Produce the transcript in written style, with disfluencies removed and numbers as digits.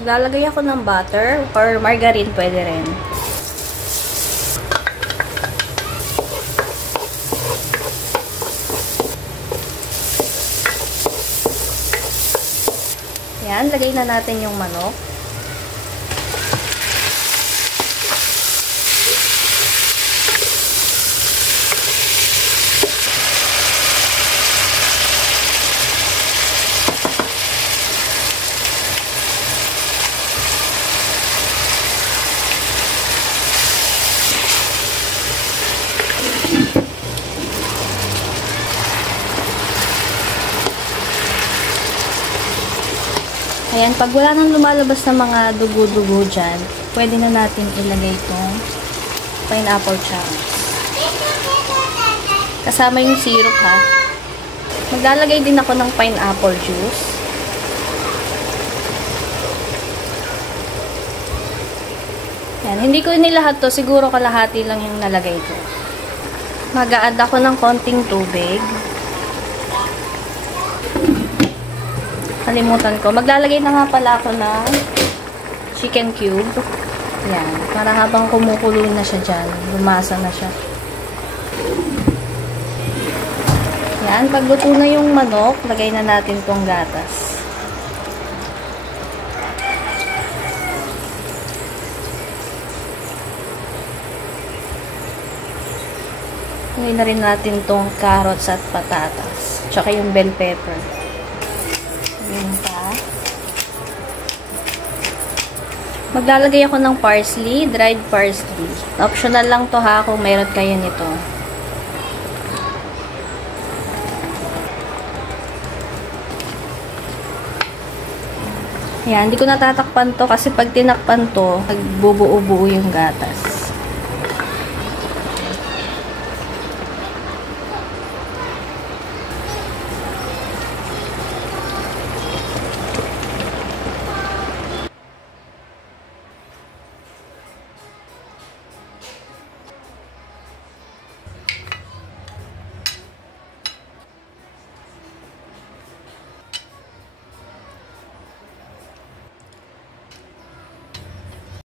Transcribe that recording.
Lalagay ako ng butter or margarine, pwede rin. Yan, lagay na natin yung manok. Ayan, pag wala nang lumalabas na mga dugo-dugo dyan, pwede na natin ilagay itong pineapple chunks. Kasama yung syrup, ha. Maglalagay din ako ng pineapple juice. Ayan, hindi ko nilahat to. Siguro kalahati lang yung nalagay ko. Mag-a-add ako ng konting tubig. Kalimutan ko. Maglalagay na nga pala ako ng chicken cube. Yan. Para habang kumukulo na siya dyan, lumasa na siya. Yan. Pagluto na yung manok, lagay na natin tong gatas. Lagay na rin natin tong carrots at patatas. Tsaka yung bell pepper. Maglalagay ako ng parsley, dried parsley. Optional lang to ha kung mayroon kayo nito. Yan, hindi ko natatakpan to kasi pag tinakpan to, nagbubuo-buo yung gatas.